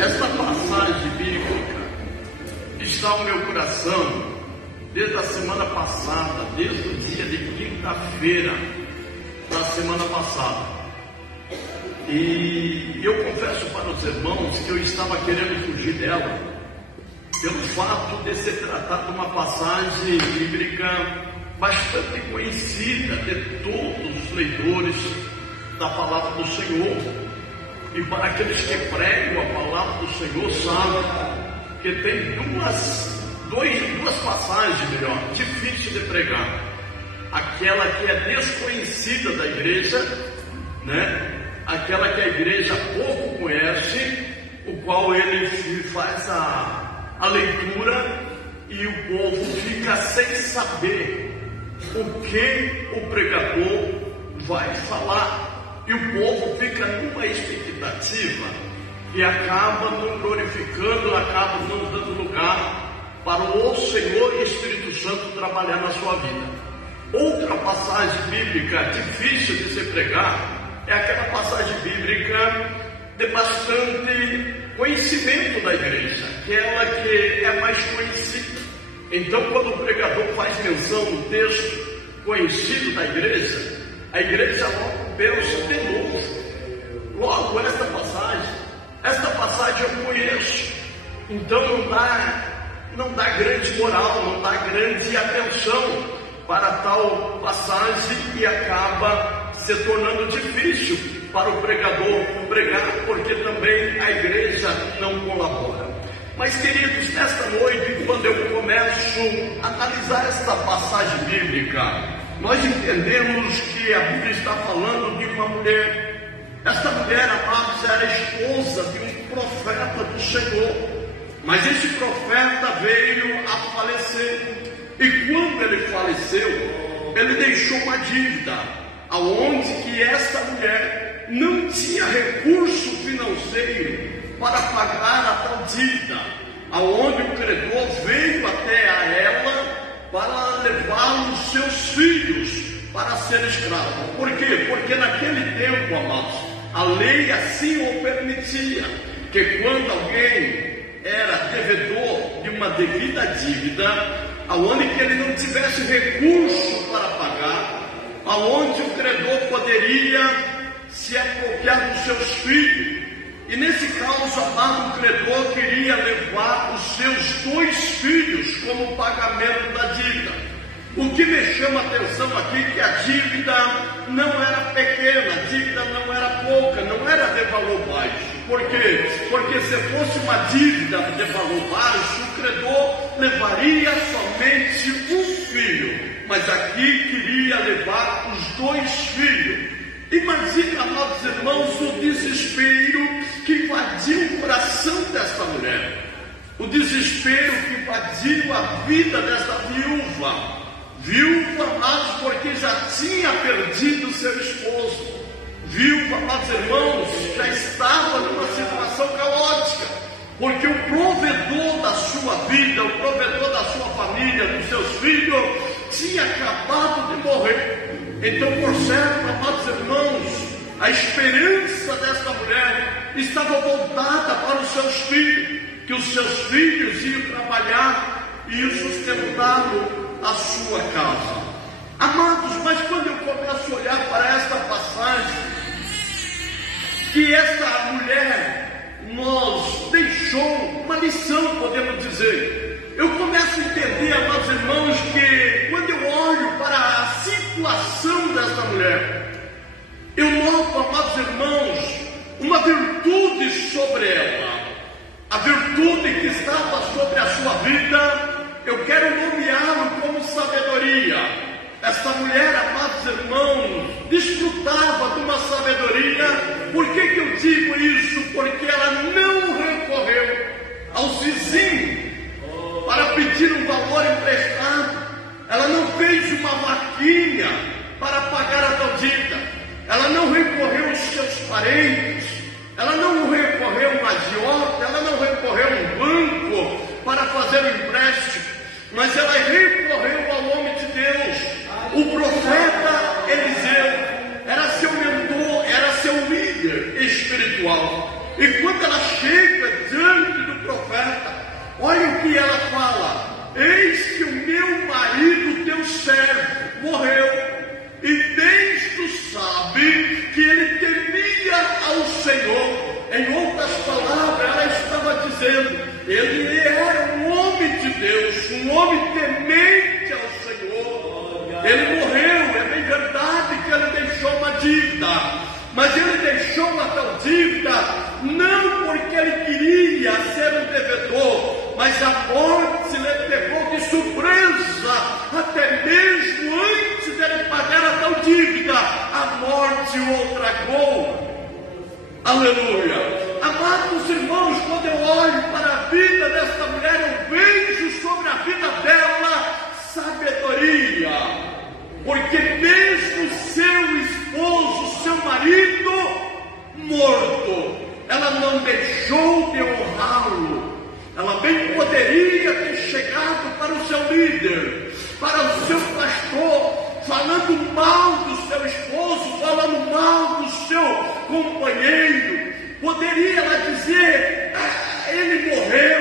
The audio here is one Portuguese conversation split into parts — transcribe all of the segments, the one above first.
Esta passagem bíblica está no meu coração desde a semana passada, desde o dia de quinta-feira da semana passada. E eu confesso para os irmãos que eu estava querendo fugir dela, pelo fato de se tratar de uma passagem bíblica bastante conhecida de todos os leitores da palavra do Senhor. E para aqueles que pregam a palavra do Senhor, sabem que tem duas passagens, difíceis de pregar. Aquela que é desconhecida da igreja, né? Aquela que a igreja pouco conhece, o qual ele faz a leitura e o povo fica sem saber o que o pregador vai falar. E o povo fica numa expectativa que acaba não glorificando, acaba não dando lugar para o Senhor e Espírito Santo trabalhar na sua vida. Outra passagem bíblica difícil de se pregar é aquela passagem bíblica de bastante conhecimento da igreja, aquela que é mais conhecida. Então, quando o pregador faz menção no texto conhecido da igreja, a igreja logo pensa de novo. Logo, esta passagem eu conheço. Então não dá grande moral, não dá grande atenção para tal passagem e acaba se tornando difícil para o pregador pregar, porque também a igreja não colabora. Mas, queridos, nesta noite, quando eu começo a analisar esta passagem bíblica, nós entendemos que a Bíblia está falando de uma mulher. Esta mulher, amados, era esposa de um profeta do Senhor. Mas esse profeta veio a falecer. E quando ele faleceu, ele deixou uma dívida, aonde que esta mulher não tinha recurso financeiro para pagar a tal dívida, aonde o credor veio até a ela para levar os seus filhos para ser escravo. Por quê? Porque naquele tempo, amados, a lei assim o permitia, que quando alguém era devedor de uma devida dívida, aonde que ele não tivesse recurso para pagar, aonde o credor poderia se apropriar dos seus filhos. E nesse caso, amado, o credor queria levar os seus 2 filhos como pagamento da dívida. O que me chama a atenção aqui é que a dívida não era pequena, a dívida não era pouca, não era de valor baixo. Por quê? Porque se fosse uma dívida de valor baixo, o credor levaria somente um filho, mas aqui queria levar os 2 filhos. Imagina, amados irmãos, o desespero que invadiu o coração desta mulher, o desespero que invadiu a vida desta viúva, amados, porque já tinha perdido seu esposo. Viúva, amados irmãos, já estava numa situação caótica, porque o provedor da sua vida, o provedor da sua família, dos seus filhos, tinha acabado de morrer. Então, por certo, amados irmãos, a esperança desta mulher estava voltada para os seus filhos, que os seus filhos iam trabalhar e iam sustentar a sua casa. Amados, mas quando eu começo a olhar para esta passagem, que esta mulher nos deixou uma lição, podemos dizer, eu começo a entender, amados irmãos, que quando eu olho para a situação desta mulher, eu noto, amados irmãos, uma virtude sobre ela. A virtude que estava sobre a sua vida, eu quero nomeá-lo como sabedoria. Esta mulher, amados irmãos, desfrutava de uma sabedoria. Por que eu digo isso? Porque ela não recorreu aos vizinhos para pedir um valor emprestado. Ela não fez uma vaquinha para pagar a tal dívida. Ela não recorreu aos seus parentes. Ela não recorreu a um agiota. Ela não recorreu a um banco para fazer um empréstimo. Mas ela recorreu ao homem de Deus. O profeta Eliseu era seu mentor, era seu líder espiritual. E quando ela chega Olha o que ela fala: eis que o meu marido, teu servo, morreu, e bem tu sabe que ele temia ao Senhor. Em outras palavras, ela estava dizendo: ele era um homem de Deus, um homem temente ao Senhor. Ele morreu, é bem verdade que ele deixou uma dívida, mas ele deixou uma tal dívida não porque ele queria ser um devedor, mas a morte lhe pegou de surpresa. Até mesmo antes dele pagar a tal dívida, a morte o tragou. Aleluia! Amados irmãos, quando eu olho para a vida desta mulher, eu vejo sobre a vida dela sabedoria, porque mesmo seu esposo, seu marido morto, ela não deixou de honrá-lo. Ela bem poderia ter chegado para o seu líder, para o seu pastor, falando mal do seu esposo, falando mal do seu companheiro. Poderia ela dizer: ele morreu,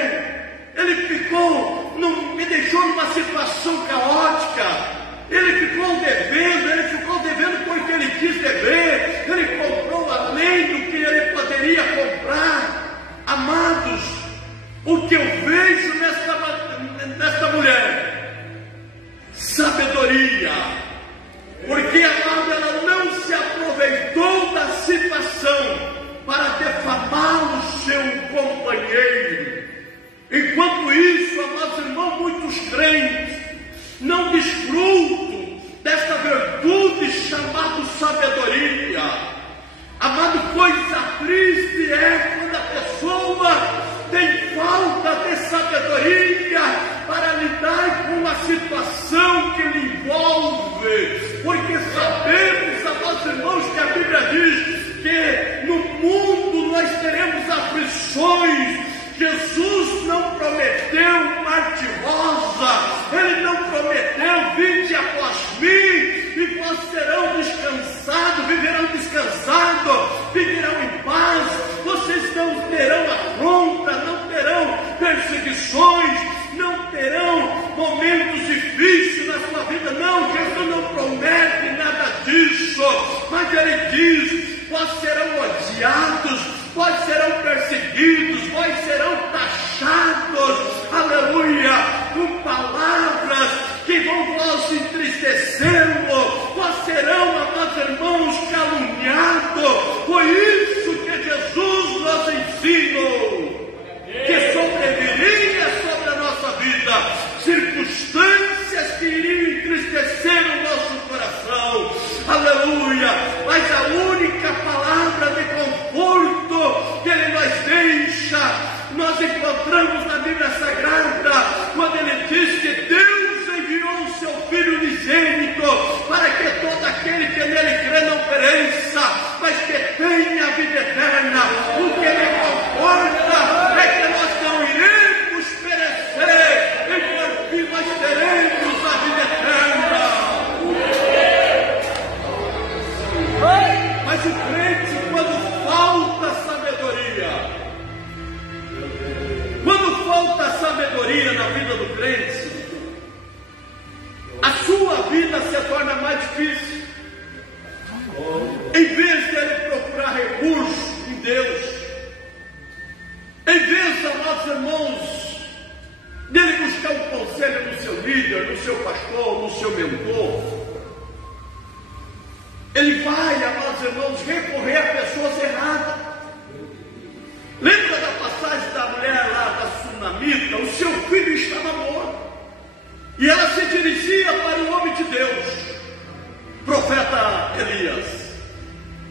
ele ficou, não me deixou numa situação caótica, ele ficou devendo porque ele quis dever, ele comprou além do que ele poderia comprar. Amados, o que eu vejo nesta mulher? Sabedoria. Porque, amado, ela não se aproveitou da situação para defamar o seu companheiro. Enquanto isso, amados irmãos, muitos crentes não desfrutam desta virtude chamada sabedoria. Amado, coisa triste é quando a pessoa tem falta de sabedoria para lidar com a situação que lhe envolve, porque sabemos, amados irmãos, que a Bíblia diz que no mundo nós teremos aflições. Jesus não prometeu parte rosa, ele não prometeu: vinde após mim e vós serão descansados, viverão descansados, viverão em paz, vocês não terão afronta, não terão perseguições, não terão momentos difíceis na sua vida. Não, Jesus não promete nada disso, mas ele diz: vós serão odiados, vós serão perseguidos, vós serão taxados, aleluia, com palavras que vão vos entristecê-lo, vós serão, amados irmãos, caluniados. Foi isso que Jesus nos ensinou, que sobreviria sobre a nossa vida circunstâncias que iriam entristecer o nosso coração, aleluia, mas a única palavra de conforto que ele nos deixa, nós encontramos na Bíblia Sagrada, quando ele diz que Deus enviou o seu Filho unigênito para que todo aquele que nele crê não pereça, mas que tenha a vida eterna. O que me conforta é que nós não iremos perecer, e por fim nós teremos a vida eterna. Mas o crente, quando falta sabedoria na vida do crente, a sua vida se torna mais difícil. Em vez de ele procurar recurso em Deus, em vez, amados irmãos, dele buscar um conselho no seu líder, no seu pastor, no seu mentor, ele vai, amados irmãos, recorrer a pessoas erradas. Lembra da passagem da mulher lá da Sunamita? O seu filho estava morto, e ela se dirigia para o homem de Deus, profeta Elias.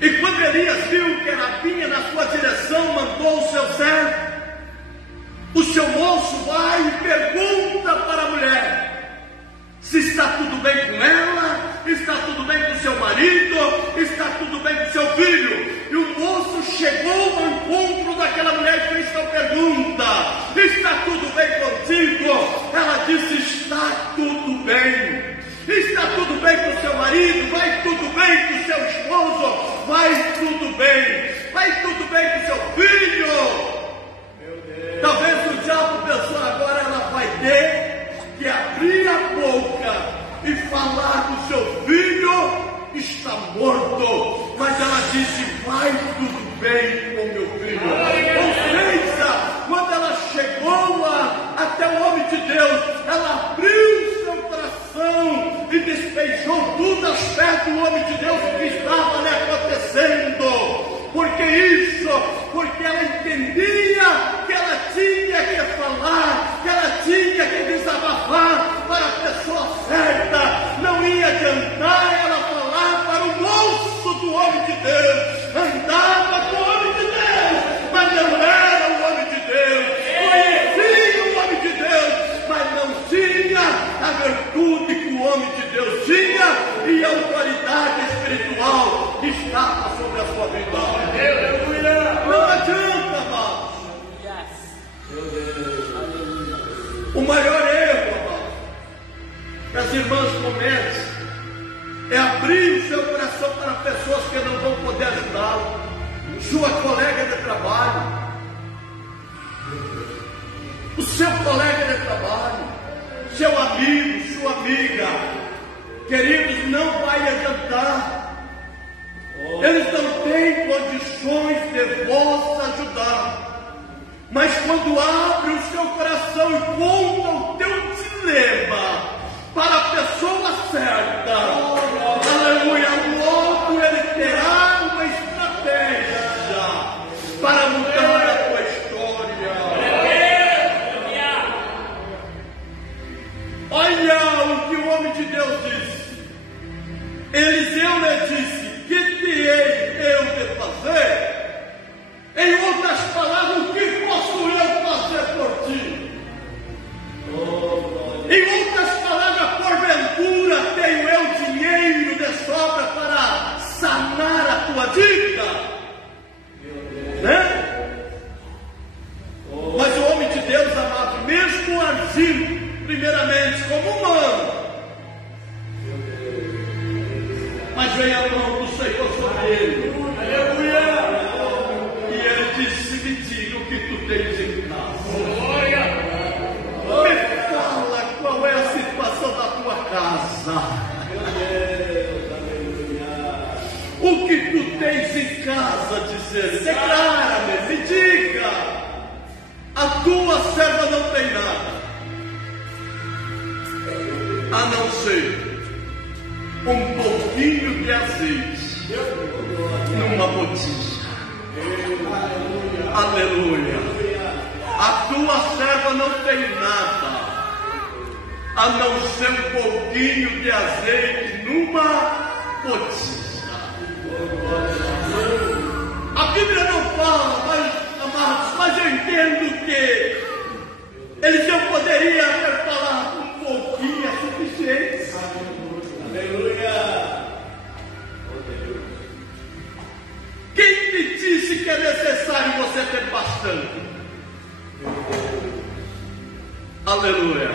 E quando Elias viu que ela vinha na sua direção, mandou o seu servo. O seu moço vai e pergunta para a mulher se está tudo bem com ela, está tudo bem com seu marido, está tudo bem com seu filho. E o moço chegou ao encontro daquela mulher e fez essa pergunta: está tudo bem contigo? Ela disse: está tudo bem. Está tudo bem com seu marido? Vai tudo bem com seu esposo? Vai tudo bem. Vai tudo bem com seu filho? Talvez o diabo pensou agora: homem de Deus o que estava lhe acontecendo. Porque ela entendia que ela tinha que falar, que ela tinha que desabafar para a pessoa certa. Não ia adiantar ela falar para o moço do homem de Deus. Andava com o homem de Deus, mas não era o homem de Deus. Conhecia o homem de Deus, mas não tinha a virtude que o homem de Deus tinha e a autoridade espiritual que estava sobre a sua vida. Não adianta, amados. O maior erro, amados, que as irmãs cometem é abrir o seu coração para pessoas que não vão poder ajudá-lo. Sua colega de trabalho, o seu colega de trabalho, seu amigo, sua amiga. Queridos, não vai adiantar. Eles não têm condições de vos ajudar. Mas quando abre o seu coração e conta o teu dilema para a pessoa certa, aleluia, logo ele terá uma estratégia para mudar a tua história. Olha o que o homem de Deus disse. Eliseu lhe disse: que te hei eu de fazer? Em outras palavras, o que posso eu fazer por ti? Em outras palavras, porventura tenho eu dinheiro de sobra para sanar a tua dívida? Né? Mas o homem de Deus, amado, mesmo agindo primeiramente como humano, mas veio a mão do Senhor sobre ele. Aleluia! E ele disse: me diga o que tu tens em casa. Me fala qual é a situação da tua casa. O que tu tens em casa, diz ele. Declara-me, me diga. A tua serva não tem nada, a não ser um pouquinho de azeite numa botija. Aleluia. A tua serva não tem nada, a não ser um pouquinho de azeite numa botija. A Bíblia não fala, mas eu entendo que Eliseu poderia ter falado um pouquinho, é suficiente. Aleluia. Quem te disse que é necessário você ter bastante? Aleluia.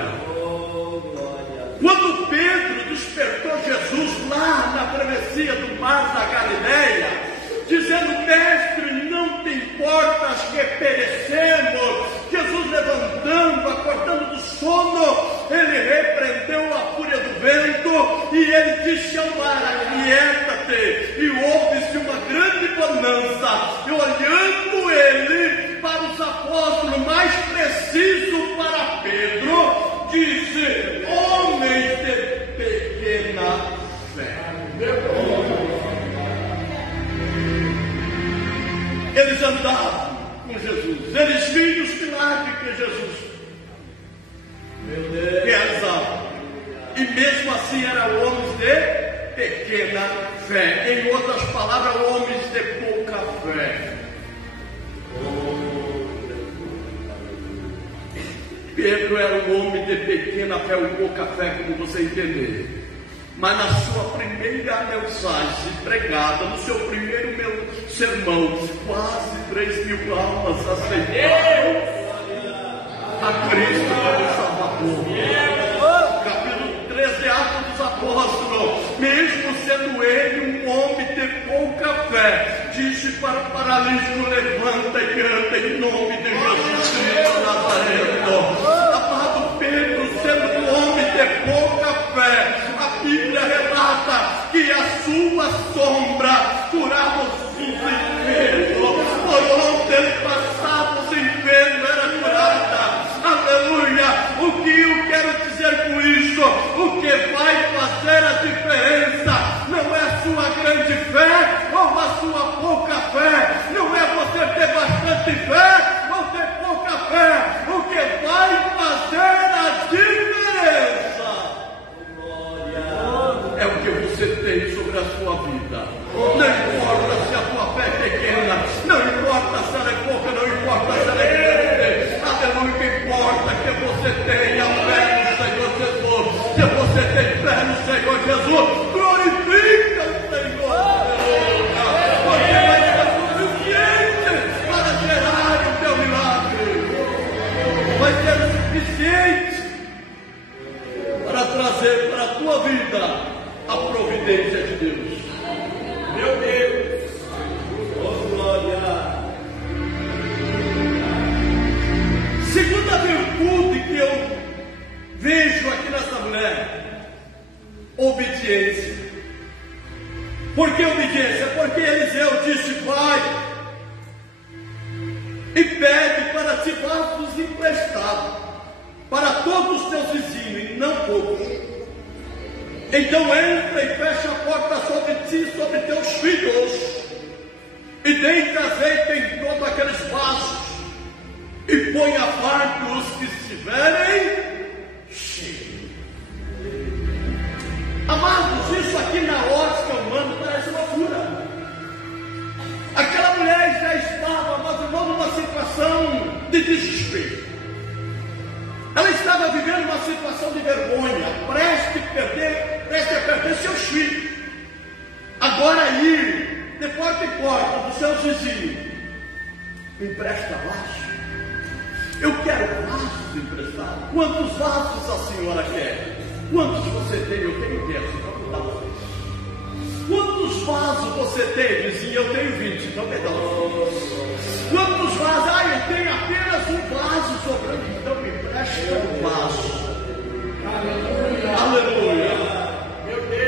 Quando Pedro despertou Jesus lá na travessia do mar da Galileia, dizendo: mestre, não te importas que perecemos? Jesus, levantando, acordando do sono, ele repreendeu a fúria do vento e ele disse ao mar: aquieta-te. E houve-se uma grande bonança. E olhando ele para os apóstolos, mais preciso para Pedro, disse: homens de pequena fé. Eles andavam com Jesus, eles viam os milagres que Jesus realizava, e mesmo assim eram homens de pequena fé. Em outras palavras, homens de pouca fé. Pedro era um homem de pequena fé, ou pouca fé, como você entender. Mas na sua primeira mensagem pregada, no seu primeiro sermão, quase 3.000 almas aceitaram a Cristo como Salvador. Capítulo 13, Atos dos Apóstolos. Mesmo sendo ele um homem de pouca fé, disse para o paralítico: levanta e canta em nome de Jesus Cristo Nazareno. Amado Pedro, sendo um homem de pouca fé, a Bíblia relata que a sua sombra curava os enfermos. Por onde ele passava, os enfermos eram curados. Aleluia. O que eu quero dizer com isso? O que vai fazer a diferença não é a sua Por que obediência? Porque Eliseu disse: vai e pede para ti vasos emprestados para todos os teus vizinhos, e não poucos. Então entra e fecha a porta sobre ti e sobre teus filhos, e deita azeite em todos aqueles vasos, e põe a parte os que estiverem cheios. Amados, isso aqui na ótica humana parece loucura. Aquela mulher já estava, mas irmão, numa situação de desespero. Ela estava vivendo uma situação de vergonha, preste a perder seus filhos. Agora ir de porta em porta dos seus vizinhos: me empresta vasos. Eu quero vasos emprestados. Quantos vasos a senhora quer? Quantos você tem? Eu tenho 10, então me dá dois. Quantos vasos você tem, vizinho? Eu tenho 20, então me dá dois. Quantos vasos? Eu tenho apenas um vaso sobrando, então me empresta um vaso. Aleluia.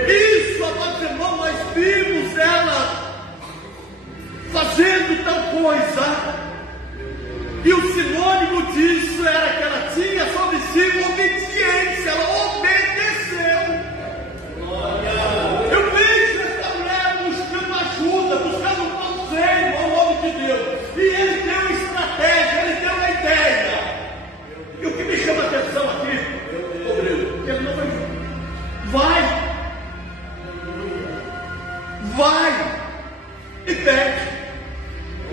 Isso, amados irmãos, nós vimos ela fazendo tal coisa, e o sinônimo disso era que ela tinha sobre si obediência, ela obedeceu. Eu vejo essa mulher buscando ajuda, buscando um conselho ao nome de Deus, e ele deu estratégia, ele deu uma ideia. E o que me chama a atenção aqui, obreiro, ele não vai e pede.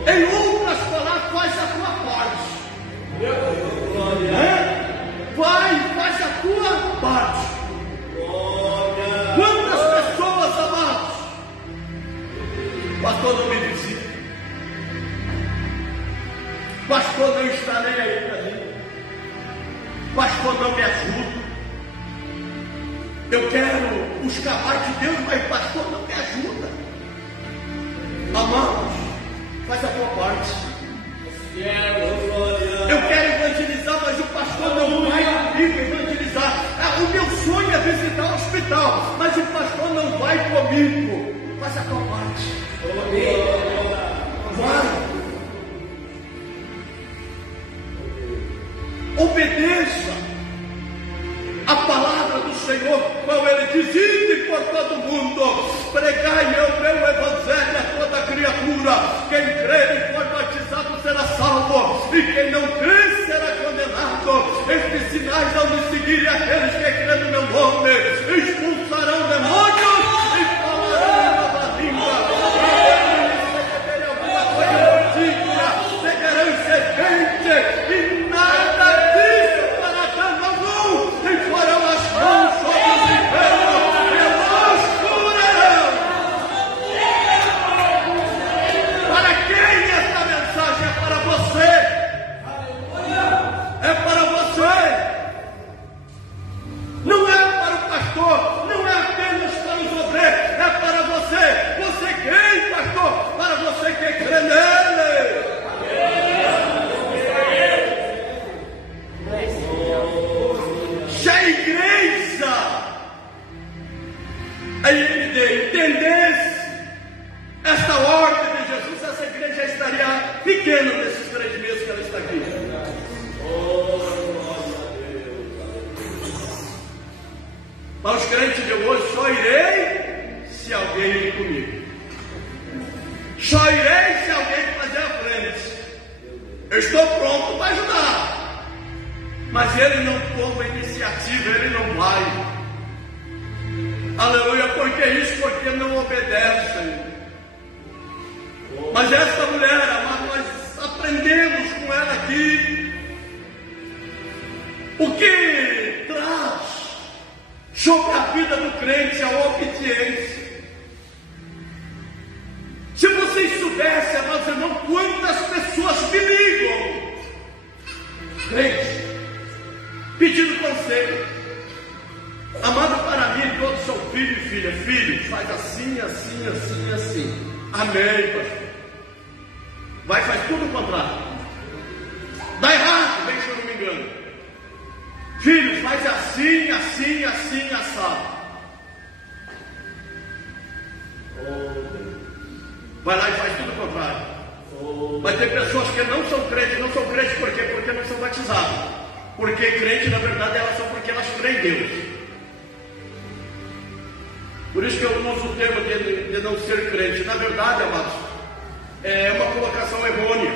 Em outras palavras, faz a tua parte. Vai, faz a tua parte. Quantas pessoas, amados, pastor, não me visita, pastor, não está nem aí para mim, pastor, não me ajuda, eu quero buscar mais de Deus, mas pastor, não me ajuda. Amados, faz a tua parte. Eu quero evangelizar, mas o pastor não vai comigo evangelizar. O meu sonho é visitar o hospital, mas o pastor não vai comigo. Faz a tua parte. Vai. Obedeça a palavra do Senhor, qual ele diz: ide por todo mundo, pregai o meu evangelho a toda criatura. Quem crer e for batizado será salvo, e quem não crer será condenado. Estes sinais hão de seguir aqueles que crêem no meu nome: expulsarão demônios e falarão nova língua, e beberem alguma coisa antiga, pegarão serpente, e nada disso fará dano algum, e farão as mãos sobre os enfermos e os curarão. Para quem essa mensagem é? Para você. É para você. Não é para o pastor, não é apenas para os obreiros, é para você. Você crê, pastor, para você que crê nele. Se a igreja, a IMD, entendesse esta ordem de Jesus, essa igreja já estaria pequena nesses 3 meses que ela está aqui. Para os crentes de hoje, só irei se alguém ir comigo. Só irei se alguém fazer a frente. Eu estou pronto para ajudar, mas ele não toma iniciativa, ele não vai. Aleluia. Por que isso? Porque não obedecem. Mas essa mulher, amado, nós aprendemos com ela aqui o que traz sobre a vida do crente a obediência. Se vocês soubessem, amados irmãos, quantas pessoas me ligam, crente, pedindo conselho. Amado, para mim todos são filho e filha. Filho, faz assim, assim, assim, assim. Amém, pastor. Vai, faz tudo o contrário. Dá errado, bem que eu não me engano. Filho, faz assim, assim, assim, assado. Porque crente, na verdade, elas são porque elas creem em Deus. Por isso que eu uso o termo de não ser crente. Na verdade, amados, é uma colocação errônea.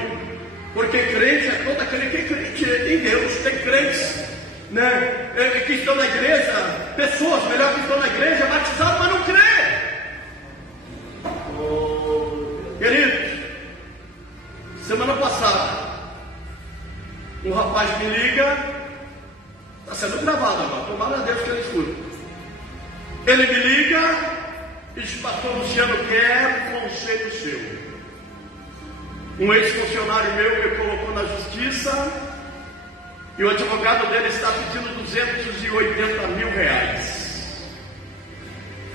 Porque crente é todo aquele que é crente em Deus. Tem crentes, né, que estão na igreja, pessoas melhor que estão na igreja, batizadas, mas não crê. Queridos, semana passada, um rapaz me liga, está sendo gravado agora, tomara a Deus que ele escute. Ele me liga e diz: pastor Luciano, quero conselho seu. Um ex-funcionário meu me colocou na justiça e o advogado dele está pedindo 280 mil reais.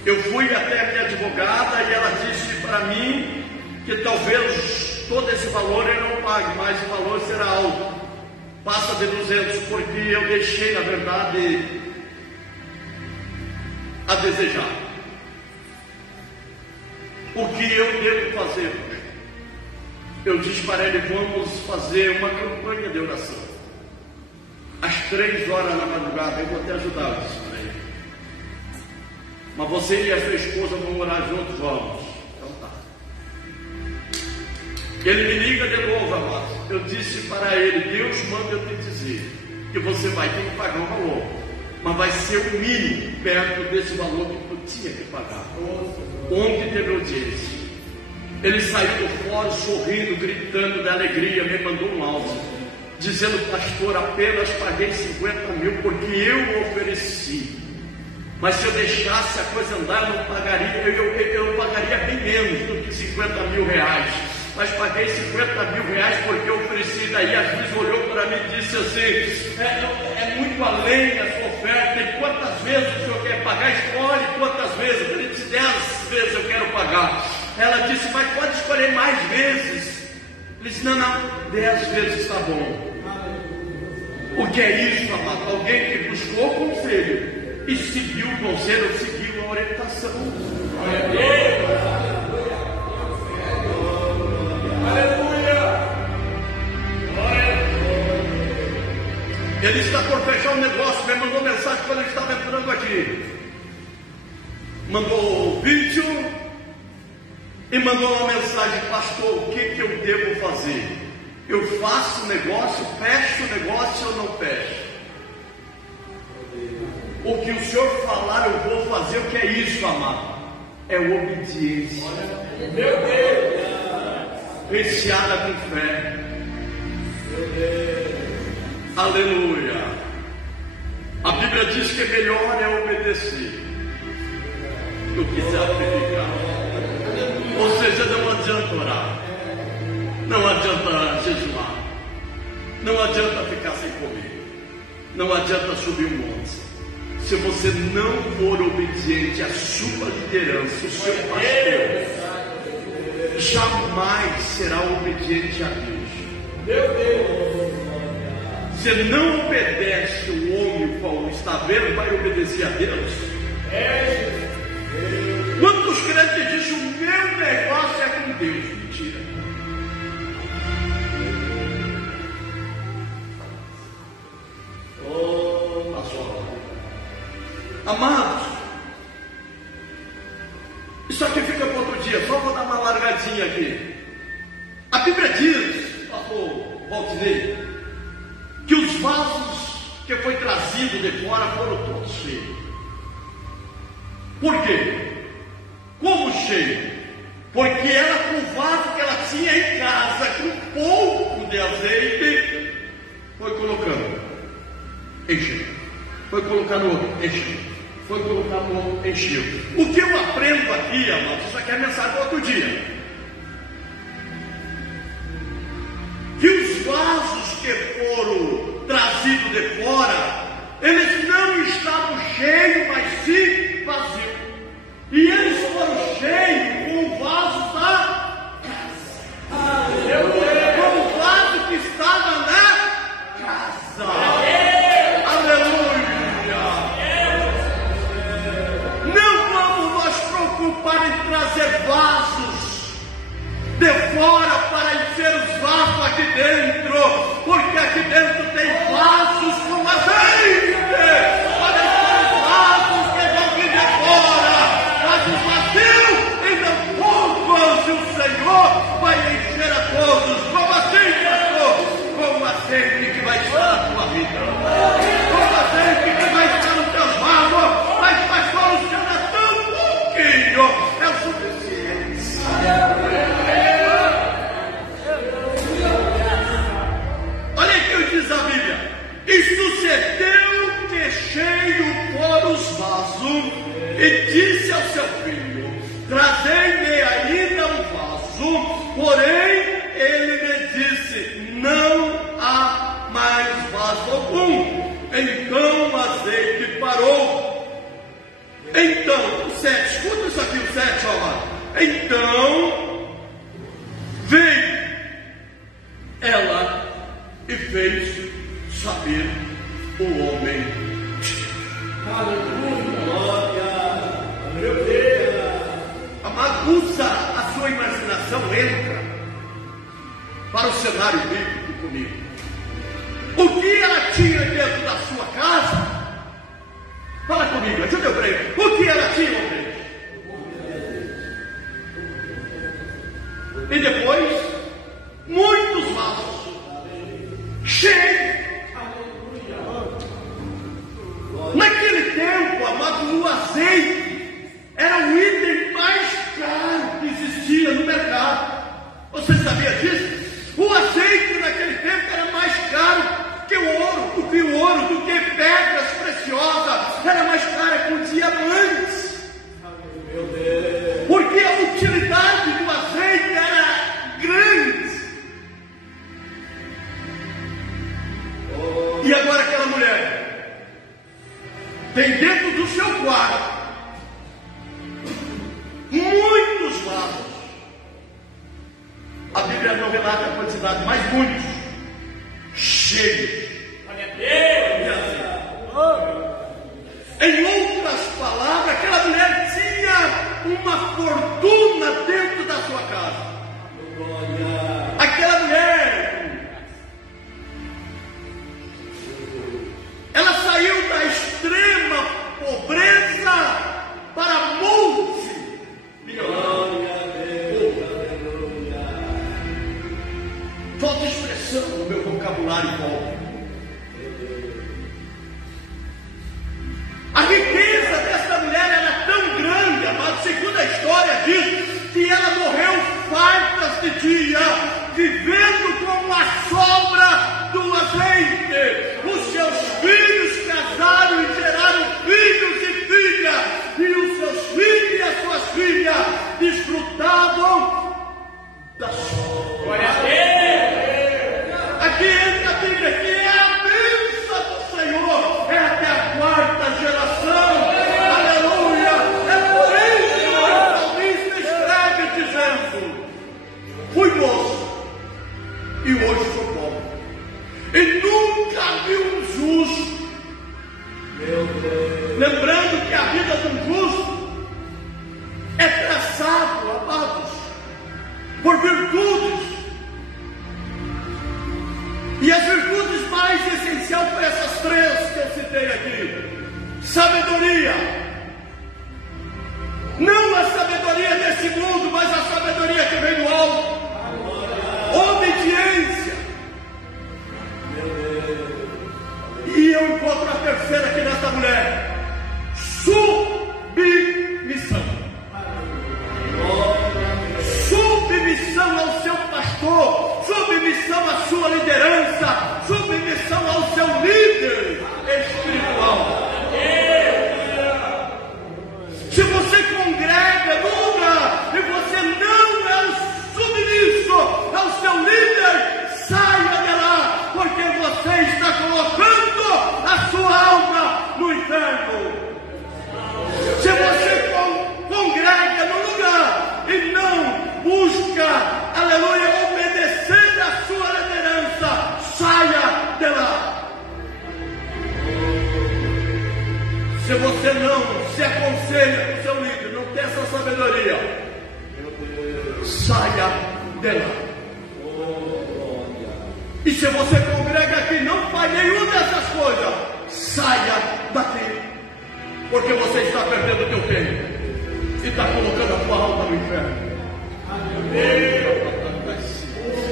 Eu fui até a minha advogada e ela disse para mim que talvez todo esse valor ele não pague, mas o valor será alto, passa de 200, porque eu deixei, na verdade, a desejar. O que eu devo fazer? Eu disse para ele: vamos fazer uma campanha de oração. Às 3 horas da madrugada, eu vou te ajudar, eu disse para ele. Mas você e a sua esposa vão orar juntos? Vamos. Então tá. Ele me liga de novo, amado. Eu disse para ele: Deus manda eu te dizer que você vai ter que pagar um valor, mas vai ser o mínimo perto desse valor que tu tinha que pagar. Ontem teve audiência. Ele saiu do fórum sorrindo, gritando de alegria, me mandou um áudio dizendo: pastor, apenas paguei 50 mil porque eu ofereci, mas se eu deixasse a coisa andar, eu não pagaria, eu pagaria bem menos do que 50 mil reais, mas paguei 50 mil reais porque eu ofereci. Daí a juiz olhou para mim e disse assim: é muito além da sua oferta, e quantas vezes o senhor quer pagar? Escolhe quantas vezes. Ele disse: 10 vezes eu quero pagar. Ela disse: mas pode escolher mais vezes. Ele disse: não, 10 vezes está bom. O que é isso, amado? Alguém que buscou o conselho e seguiu o conselho, seguiu a orientação. Ele está por fechar um negócio, me mandou mensagem quando ele estava entrando aqui. Mandou vídeo e mandou uma mensagem: pastor, o que eu devo fazer? Eu faço negócio, fecho o negócio ou não fecho? O que o senhor falar eu vou fazer. O que é isso, amado? É obediência. Meu Deus! Recheada com fé. Meu Deus! Aleluia! A Bíblia diz que melhor é obedecer do que sacrificar. Ou seja, não adianta orar, não adianta jejuar, não adianta ficar sem comer, não adianta subir um monte. Se você não for obediente à sua liderança, o seu pastor jamais será obediente a Deus. Meu Deus! Você não obedece o homem o qual está vendo, vai obedecer a Deus? Quantos crentes dizem: o meu negócio é com Deus? Mentira. Amados, isso aqui fica para outro dia, só vou dar uma largadinha aqui. A Bíblia diz, pastor Valtinei, que os vasos que foi trazido de fora foram todos cheios. Por quê? Como cheio? Porque era com o vaso que ela tinha em casa, com pouco de azeite, foi colocando, encheu. Foi colocando outro, encheu. Foi colocando outro, encheu. O que eu aprendo aqui, amados, isso aqui é mensagem para outro dia. Que os vasos que foram trazidos de fora, eles não estavam cheios, mas sim vazios. E eles foram cheios com o vaso da casa. Com o vaso que estava na casa. Aleluia. Não vamos nos preocupar em trazer vasos de fora para encher os vasos aqui dentro, porque aqui dentro tem vasos com azeite que vai estar na tua vida. Todo azeite que vai estar no teu vaso. Mas pastor, o Senhor é tão pouquinho. É o suficiente. Olha aqui o que diz a Bíblia. E sucedeu que cheio fora os vasos, e disse ao seu filho: trazei-me ainda um vaso. Porém ele me disse: não há mais vaso algum. Então o azeite parou. Então, o 7, escuta isso aqui, o 7, ó. Então veio ela e fez saber o homem. Aleluia! Meu Deus! Amado, usa a sua imaginação, entra para o cenário bíblico comigo. O que ela tinha dentro da sua casa? Fala comigo, ajuda eu para ele. O que ela tinha, homem? E depois, muitos vasos cheios. Naquele tempo, amado, o azeite era o item mais caro que existia no mercado. Você sabia disso? O azeite naquele tempo era mais caro que o ouro, do que pedras preciosas. Era mais caro que o diamante. Porque a utilidade do azeite era grande. E agora aquela mulher tem dentro do seu quarto muitos vasos. A Bíblia não relata a quantidade, mas muitos, cheios. Em outras palavras, aquela mulher tinha uma fortuna dentro da sua casa. Aquela mulher, ela saiu da extrema pobreza para a multimilionária. Toda expressão no meu vocabulário volta. A riqueza dessa mulher era tão grande, amado, segundo a história diz que ela morreu fartas de dia, vivendo como a sobra do azeite. Os seus filhos casaram e geraram filhos e filhas, e os seus filhos e as suas filhas desfrutavam da sobra. Glória a Deus! Aqui entra a Bíblia, que é a bênção do Senhor, é até a quarta geração. Aleluia! É por isso que o salmista escreve dizendo: fui moço e hoje sou pobre, e nunca vi um justo. Meu Deus. Lembrando que a vida de um justo é traçado, amados, por virtudes. E as virtudes mais essenciais para essas três que eu citei aqui: sabedoria. Não a sabedoria desse mundo, mas a sabedoria que vem do alto. Obediência. E eu encontro a terceira aqui nessa mulher: submissão. Submissão ao seu pastor, submissão à sua liderança, submissão ao seu líder espiritual. Se você congrega num lugar e você não é submisso ao seu líder, saia de lá, porque você está colocando a sua alma no inferno. Se você congrega no lugar e não busca, aleluia, obedecer a sua liderança, saia de lá. Se você não se aconselha com o seu líder, não tem essa sabedoria, saia de lá. E se você congrega aqui e não faz nenhuma dessas coisas, saia daqui, porque você está perdendo o teu tempo e está colocando a tua alma no inferno.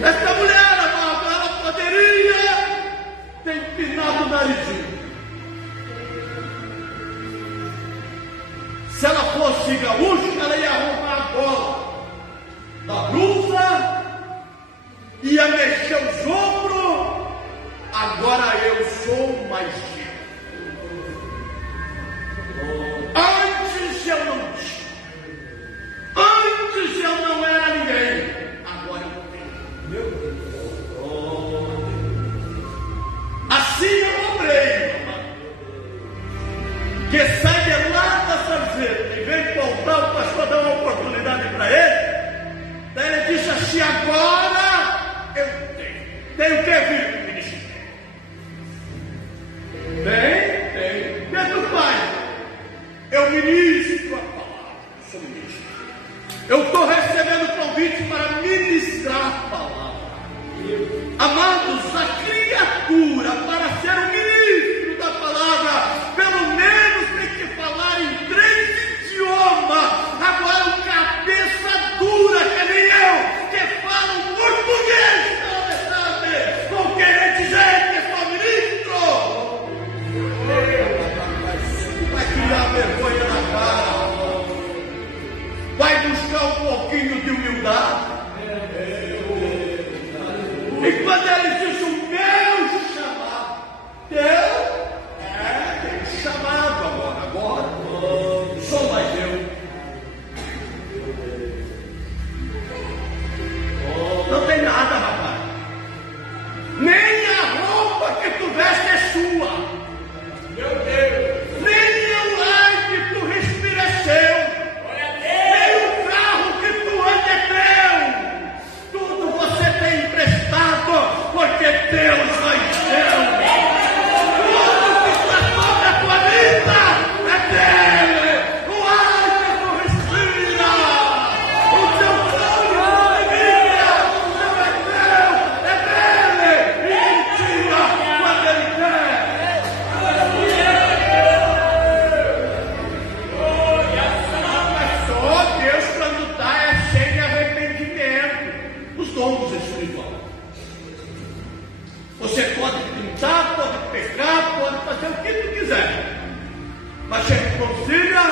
Essa mulher, amado, ela poderia fosse gaúcho, ela ia arrumar a gola da blusa, ia mexer os ombros. Agora eu sou mais chique. Antes eu não tinha. Antes eu não era ninguém. Agora eu tenho. Meu Deus. Assim eu obrei, que sai de lá da sarjeta e vem voltar, o pastor dá uma oportunidade para ele. Daí ele disse assim: agora eu tenho. Tenho o que, filho? Tem. Pedro Pai, eu ministro a palavra, sou ministro. Eu estou recebendo convite para ministrar a palavra. Amados, a criatura, para ser um ministro da palavra, pelo menos tem que falar em 3 idiomas. Agora o cabeça dura, que nem eu, que fala um português pela metade, vão querer dizer que sou ministro. Vai criar vergonha na cara, vai buscar um pouquinho de humildade. E quando ele diz o meu chamado, tem chamado agora sou mais eu. Não tem nada, rapaz. Nem a roupa que tu veste é sua. Meu Deus. Nem o ar que tu respira é seu. Nem o carro que tu anda é teu. Tudo você tem emprestado, porque Deus vai ter. Tudo que está sobre a tua vida é dele. O ar que tu respira, o teu sonho, a tua família, não é teu, é dele. E ele tira quando ele quer. Mas só Deus, quando está, é cheio de arrependimento. Os dons espirituais. Você pode pintar, pode pecar, pode fazer o que tu quiser. Mas se reconcilia,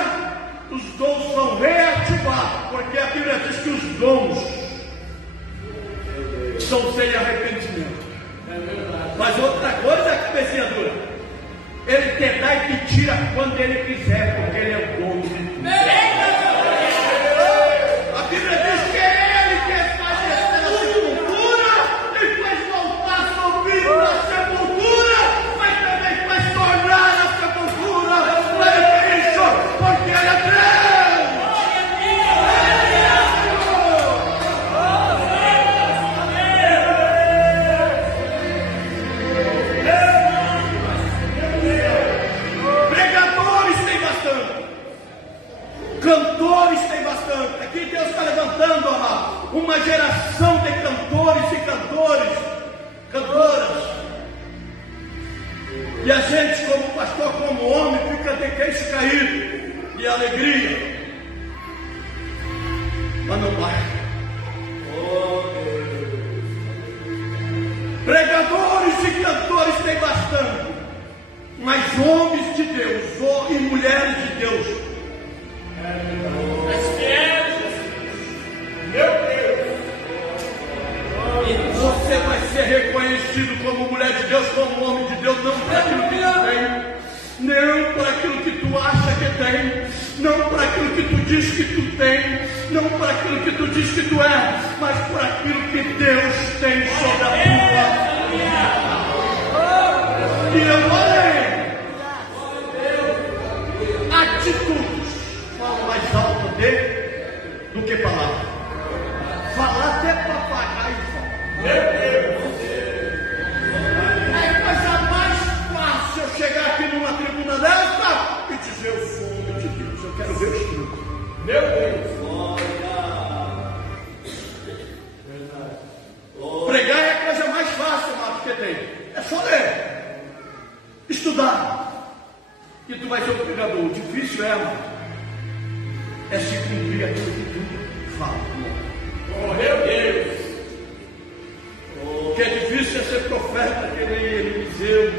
os dons vão reativar. Porque a Bíblia diz que os dons são sem arrependimento. Mas outra coisa que pezinha dura, ele te dá e te tira quando ele quiser, porque ele é o dono de tudo. A Bíblia diz que é ele que faz descer a sepultura e faz voltar sobre a sepultura, mas também faz tornar a sepultura. Olha isso, porque ele é Deus. Pregadores tem bastante. Cantores tem bastante. Aqui Deus está levantando uma geração de cantores e cantoras. E a gente, como pastor, como homem, fica de queixo caído de alegria. Mas não vai. Pregadores e cantores tem bastante. Mas homens de Deus e mulheres de Deus, meu Deus, e você vai ser reconhecido como mulher de Deus, como homem de Deus, não por aquilo que tu tem, não por aquilo que tu acha que tem, não por aquilo que tu diz que tu tem, não por aquilo que tu diz que tu é, mas por aquilo que Deus tem sobre a tua vida. E eu falei, atitudes falam mais alto do que palavras. Falar até papagaio fala. Meu Deus! É coisa mais fácil eu chegar aqui numa tribuna dessa e dizer: eu sou homem de Deus, eu quero ver o estudo. Meu Deus! Pregar é a coisa mais fácil, amado, que tem. É só ler, estudar. E tu vai ser um pregador. O difícil é se cumprir aquilo que tu fala. Oh, meu Deus! O que é difícil é ser profeta, que nem Eliseu,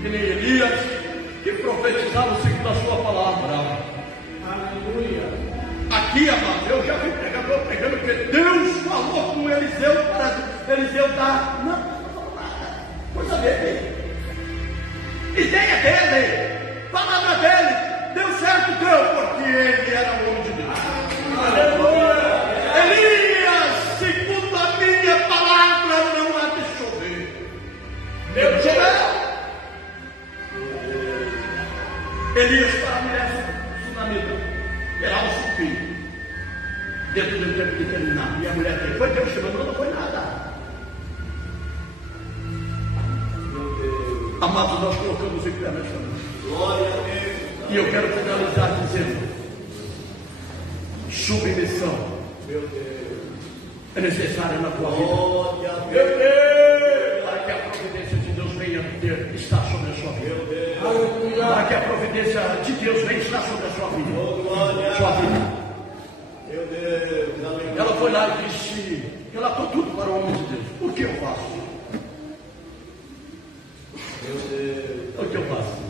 que nem Elias, que profetizavam segundo a sua palavra. Aleluia! Aqui, amado, eu já vi pregador pregando que Deus falou com Eliseu para Eliseu dar. Não falou nada. Coisa dele. Ideia dele. Palavra dele. Deu certo, deu, porque ele era o homem de Deus. Aleluia! Elias, segundo a minha palavra, não há de chover. Deus choverá. Elias para a mulher sunamita, era um filho, dentro do tempo determinado. E a mulher dele, foi Deus chamando, não foi nada. Amados, nós colocamos em pé nesta noite. Glória a Deus. E eu quero finalizar dizendo: submissão, meu Deus, é necessária na tua vida. Glória a Deus. Meu Deus. Para que a providência de Deus venha estar sobre a sua vida. Meu Deus. Para que a providência de Deus venha estar sobre a sua vida. Glória. Sua vida. Meu Deus. Ela foi lá e disse, relatou tudo para o homem de Deus. O que eu faço? Meu Deus. O que eu faço?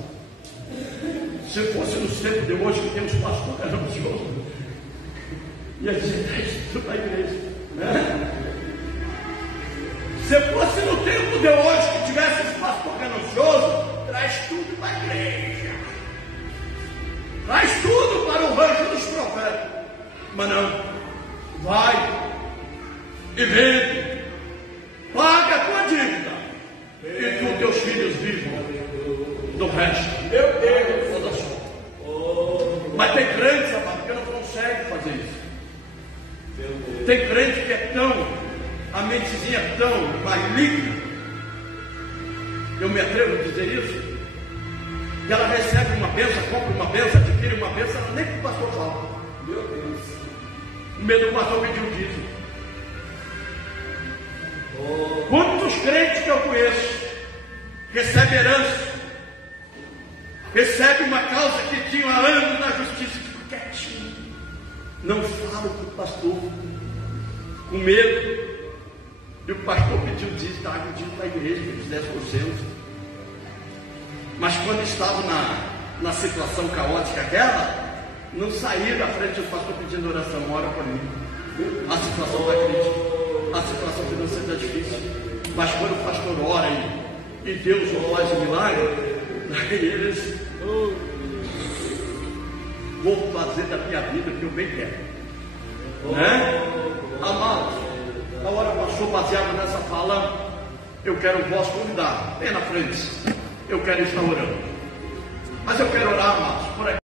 Se fosse no tempo de hoje que tem os pastores gananciosos, ia dizer, traz tudo para a igreja, né? Se fosse no tempo de hoje que tivesse os pastores gananciosos, traz tudo para a igreja, traz tudo para o rancho dos profetas. Mas não, vai e vende, paga a tua dívida, e tu, teus filhos vivam do resto. Meu Deus, toda sua. Mas tem crentes, amado, que não consegue fazer isso. Tem crente que é tão, a mentezinha é tão maligna, eu me atrevo a dizer isso, que ela recebe uma bênção, compra uma bênção, adquire uma bênção, ela nem que o pastor fala. Meu Deus. O medo do pastor pediu dízimo. Quantos crentes que eu conheço recebem herança, recebe uma causa que tinha há anos na justiça, fica quietinho, não fala com o pastor, com medo. E o pastor pediu dízimo, estava pedindo para a igreja que eles 10%. Mas quando estava na situação caótica aquela, não saía da frente do pastor pedindo oração, ora por mim. A situação está crítica, a situação financeira está difícil. Mas quando o pastor ora e Deus não faz o milagre, aí eles, vou fazer da minha vida o que eu bem quero, né? Amados, a hora passou baseado nessa fala, eu quero vós convidar, vem na frente, eu quero estar orando, mas eu quero orar, amados, por aqui.